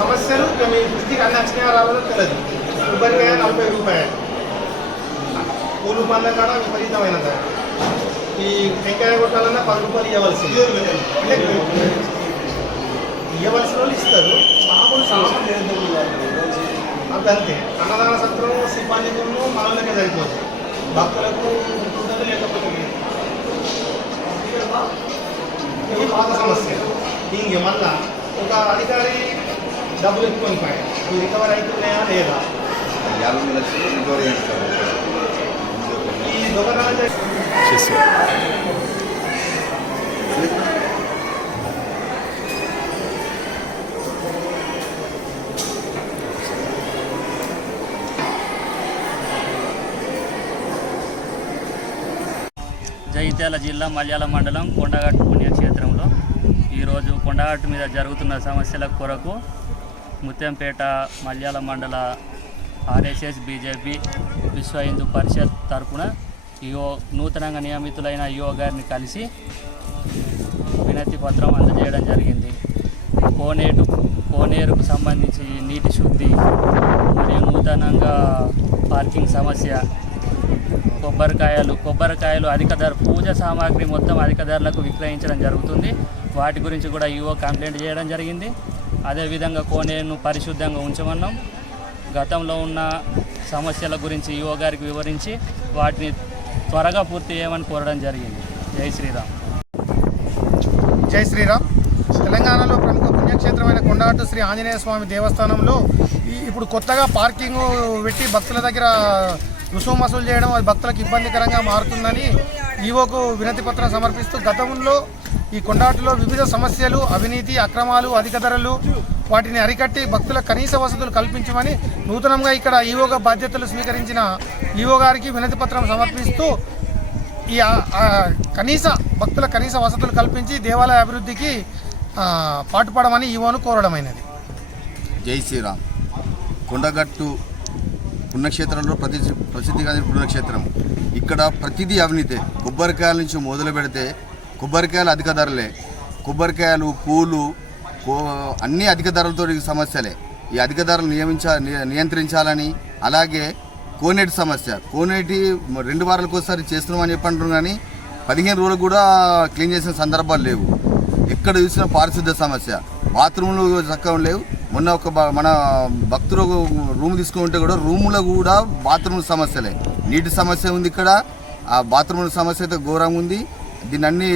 సమస్యలు మీ దృష్టికి అన్ని అక్షరాలు రావాలో తెలియదు. కొబ్బరికాయ 40 రూపాయలు, పూలు పండ్ల కాడ విపరీతమైన ధర. ఈ టెంకాయ కొట్టాలన్నా 10 రూపాయలు ఇవ్వవలసింది. అంటే ఇవ్వవలసిన వాళ్ళు ఇస్తారు, మామూలు అంతే. అన్నదాన సత్రం సిబ్బందిను మనలకే సరిపోతుంది, భక్తులకు ఉంటుందని లేకపోతే ఇది పాత సమస్య. ఇంక మళ్ళా ఒక అధికారి డబ్బులు ఎక్కువ రికవర్ అవుతున్నాయా లేదా, ఈ దొంగతనం జగిత్యాల జిల్లా మల్యాల మండలం కొండగట్టు పుణ్యక్షేత్రంలో ఈరోజు కొండగట్టు మీద జరుగుతున్న సమస్యల కొరకు ముత్యంపేట మల్యాల మండల ఆర్ఎస్ఎస్ బీజేపీ విశ్వ హిందూ పరిషత్ తరఫున నూతనంగా నియమితులైన ఈఓ గారిని కలిసి వినతి పత్రం అందజేయడం జరిగింది. కోనేరుకు సంబంధించి నీటి శుద్ధి మరియు నూతనంగా పార్కింగ్ సమస్య, కొబ్బరికాయలు అధిక ధర, పూజ సామాగ్రి మొత్తం అధిక ధరలకు విక్రయించడం జరుగుతుంది. వాటి గురించి కూడా ఈఓ కంప్లైంట్ చేయడం జరిగింది. అదేవిధంగా కోనేరును పరిశుద్ధంగా ఉంచమన్నాం. గతంలో ఉన్న సమస్యల గురించి ఈఓ గారికి వివరించి వాటిని త్వరగా పూర్తి చేయమని కోరడం జరిగింది. జై శ్రీరామ్. జై శ్రీరామ్. తెలంగాణలో ప్రముఖ పుణ్యక్షేత్రమైన కొండగట్టు శ్రీ ఆంజనేయ స్వామి దేవస్థానంలో ఇప్పుడు కొత్తగా పార్కింగ్ పెట్టి భక్తుల దగ్గర రుసుము వసూలు చేయడం అది భక్తులకు ఇబ్బందికరంగా మారుతుందని ఈవోకు వినతి పత్రం సమర్పిస్తూ గతంలో ఈ కొండగట్టులో వివిధ సమస్యలు, అవినీతి, అక్రమాలు, అధిక ధరలు వాటిని అరికట్టి భక్తుల కనీస వసతులు కల్పించమని నూతనంగా ఇక్కడ ఈవోగా బాధ్యతలు స్వీకరించిన ఈవో గారికి వినతి పత్రం సమర్పిస్తూ ఈ భక్తుల కనీస వసతులు కల్పించి దేవాలయ అభివృద్ధికి పాటుపడమని ఈవోను కోరడమైనది. జై శ్రీరామ్. కొండగట్టు పుణ్యక్షేత్రంలో ప్రసిద్ధిగాంచిన పుణ్యక్షేత్రం. ఇక్కడ ప్రతిదీ అవినీతే. కొబ్బరికాయల నుంచి మొదలు పెడితే కొబ్బరికాయలు అధిక ధరలే, కొబ్బరికాయలు, పూలు అన్నీ అధిక ధరలతో సమస్యలే. ఈ అధిక ధరలు నియంత్రించాలని, అలాగే కోనేటి సమస్య, కోనేటి 2 వారాలకు ఒకసారి చేస్తున్నామని చెప్పంటారు కానీ 15 రోజులు కూడా క్లీన్ చేసిన సందర్భాలు లేవు. ఎక్కడ చూసిన పారిశుద్ధ్య సమస్య, బాత్రూమ్లు చక్కగా లేవు. మొన్న మన భక్తులు రూమ్ తీసుకుంటే కూడా రూములో కూడా బాత్రూమ్ సమస్యలే, నీటి సమస్య ఉంది. ఇక్కడ ఆ బాత్రూమ్ సమస్య అయితే ఘోరంగా ఉంది. దీన్ని అన్నీ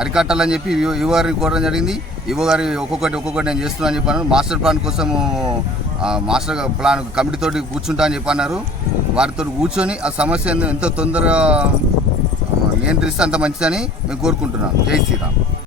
అరికట్టాలని చెప్పి ఈవో గారిని కోరడం జరిగింది. ఈవో గారి ఒక్కొక్కటి నేను చేస్తున్నాను చెప్పాను. మాస్టర్ ప్లాన్ కోసము మాస్టర్ ప్లాన్ కమిటీతో కూర్చుంటా అని చెప్పన్నారు. వారితో కూర్చొని ఆ సమస్య ఎంతో తొందరగా నియంత్రిస్తే అంత మంచిదని మేము కోరుకుంటున్నాం. జై శ్రీరామ్.